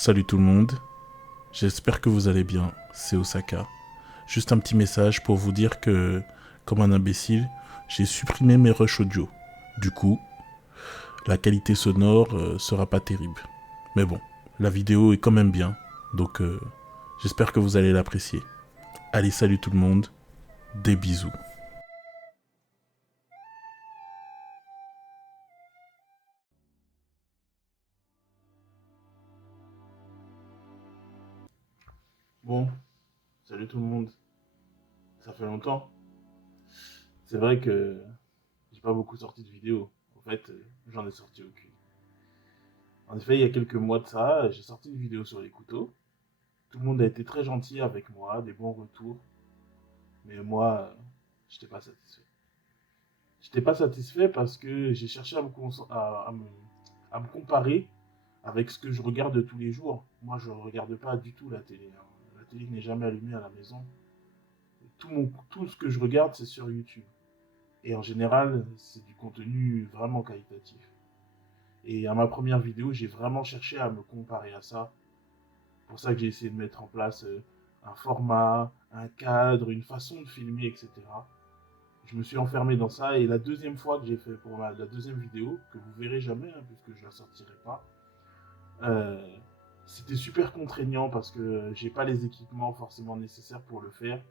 Salut tout le monde, j'espère que vous allez bien, c'est Osaka. Juste un petit message pour vous dire que, comme un imbécile, j'ai supprimé mes rushs audio. Du coup, la qualité sonore sera pas terrible. Mais bon, la vidéo est quand même bien, donc j'espère que vous allez l'apprécier. Allez, salut tout le monde, des bisous. Bon, salut tout le monde, ça fait longtemps. C'est vrai que j'ai pas beaucoup sorti de vidéos. En fait, j'en ai sorti aucune. En effet, il y a quelques mois de ça, j'ai sorti une vidéo sur les couteaux. Tout le monde a été très gentil avec moi, des bons retours. Mais moi, j'étais pas satisfait. J'étais pas satisfait parce que j'ai cherché à me comparer avec ce que je regarde tous les jours. Moi, je regarde pas du tout la télé, hein. La télé n'est jamais allumée à la maison. Tout ce que je regarde, c'est sur YouTube. Et en général, c'est du contenu vraiment qualitatif. Et à ma première vidéo, j'ai vraiment cherché à me comparer à ça. C'est pour ça que j'ai essayé de mettre en place un format, un cadre, une façon de filmer, etc. Je me suis enfermé dans ça et la deuxième fois que j'ai fait pour la deuxième vidéo, que vous verrez jamais, hein, puisque je la sortirai pas, euh, c'était super contraignant parce que j'ai pas les équipements forcément nécessaires pour le faire.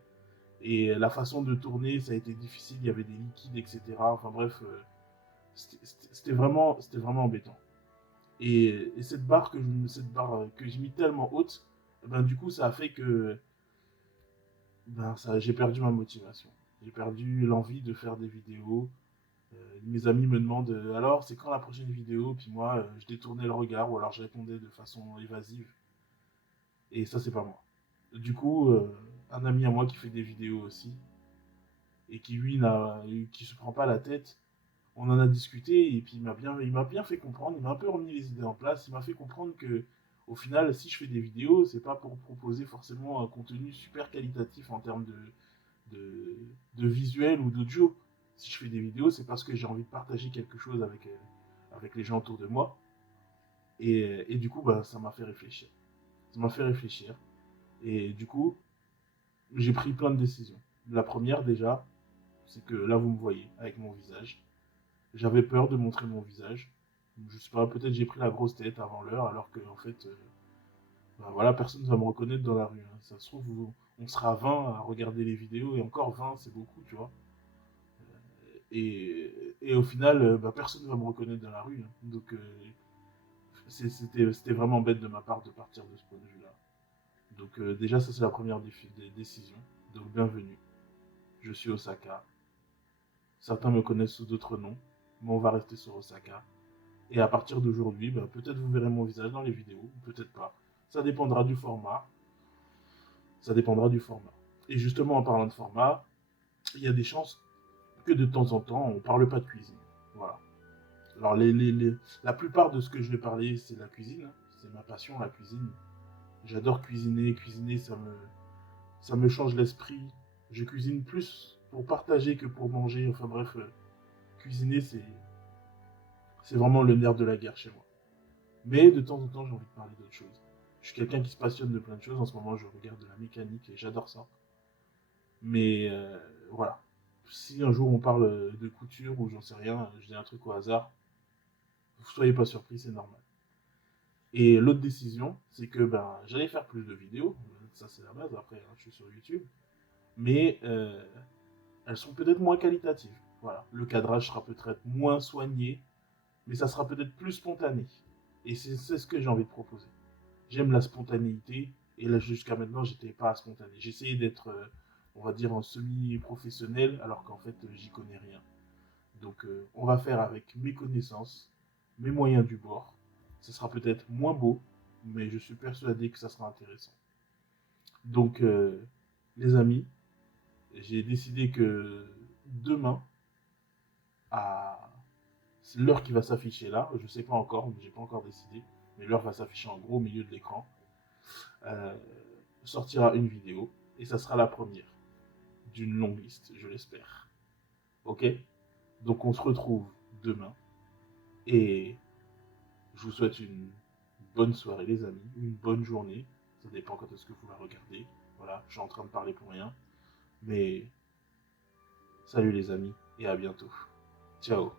Et la façon de tourner, ça a été difficile, il y avait des liquides, etc. Enfin bref, c'était vraiment embêtant. Et cette barre que j'ai mis tellement haute, eh ben, du coup, ça a fait que j'ai perdu ma motivation. J'ai perdu l'envie de faire des vidéos. Mes amis me demandent alors c'est quand la prochaine vidéo, puis moi je détournais le regard ou alors je répondais de façon évasive. Et ça, c'est pas moi. Du coup, un ami à moi qui fait des vidéos aussi et qui lui qui se prend pas la tête, on en a discuté et puis il m'a bien fait comprendre, il m'a un peu remis les idées en place, il m'a fait comprendre que au final, si je fais des vidéos, c'est pas pour proposer forcément un contenu super qualitatif en termes de, de visuel ou d'audio. Si je fais des vidéos, c'est parce que j'ai envie de partager quelque chose avec les gens autour de moi. Et du coup, bah, ça m'a fait réfléchir. Ça m'a fait réfléchir. Et du coup, j'ai pris plein de décisions. La première, déjà, c'est que là, vous me voyez avec mon visage. J'avais peur de montrer mon visage. Je sais pas, peut-être j'ai pris la grosse tête avant l'heure, alors que, en fait, bah, voilà, personne ne va me reconnaître dans la rue, hein. Ça se trouve, on sera 20 à regarder les vidéos, et encore 20, c'est beaucoup, tu vois. Et au final, bah, personne ne va me reconnaître dans la rue, hein. Donc, c'était vraiment bête de ma part de partir de ce point de vue-là. Donc, déjà, ça, c'est la première décision. Donc, bienvenue. Je suis Osaka. Certains me connaissent sous d'autres noms, mais on va rester sur Osaka. Et à partir d'aujourd'hui, bah, peut-être vous verrez mon visage dans les vidéos, peut-être pas. Ça dépendra du format. Ça dépendra du format. Et justement, en parlant de format, il y a des chances que de temps en temps, on ne parle pas de cuisine. Voilà. Alors, la plupart de ce que je vais parler, c'est la cuisine, hein. C'est ma passion, la cuisine. J'adore cuisiner. Cuisiner, ça me change l'esprit. Je cuisine plus pour partager que pour manger. Enfin bref, cuisiner, c'est vraiment le nerf de la guerre chez moi. Mais de temps en temps, j'ai envie de parler d'autres choses. Je suis quelqu'un qui se passionne de plein de choses. En ce moment, je regarde de la mécanique et j'adore ça. Mais voilà. Si un jour on parle de couture ou j'en sais rien, je dis un truc au hasard, vous soyez pas surpris, c'est normal. Et l'autre décision, c'est que ben, j'allais faire plus de vidéos. Ça, c'est la base. Après, hein, je suis sur YouTube. Mais elles sont peut-être moins qualitatives. Voilà. Le cadrage sera peut-être moins soigné, mais ça sera peut-être plus spontané. Et c'est ce que j'ai envie de proposer. J'aime la spontanéité, et là jusqu'à maintenant, j'étais pas spontané. J'essayais d'être, on va dire, en semi-professionnel, alors qu'en fait, j'y connais rien. Donc, on va faire avec mes connaissances, mes moyens du bord. Ce sera peut-être moins beau, mais je suis persuadé que ça sera intéressant. Donc, les amis, j'ai décidé que demain, à c'est l'heure qui va s'afficher là, je ne sais pas encore, j'ai pas encore décidé, mais l'heure va s'afficher en gros au milieu de l'écran, euh, sortira une vidéo, et ça sera la première d'une longue liste, je l'espère. Ok? Donc on se retrouve demain, et je vous souhaite une bonne soirée les amis, ou une bonne journée, ça dépend quand est-ce que vous la regardez. Voilà, je suis en train de parler pour rien. Mais salut les amis, et à bientôt. Ciao.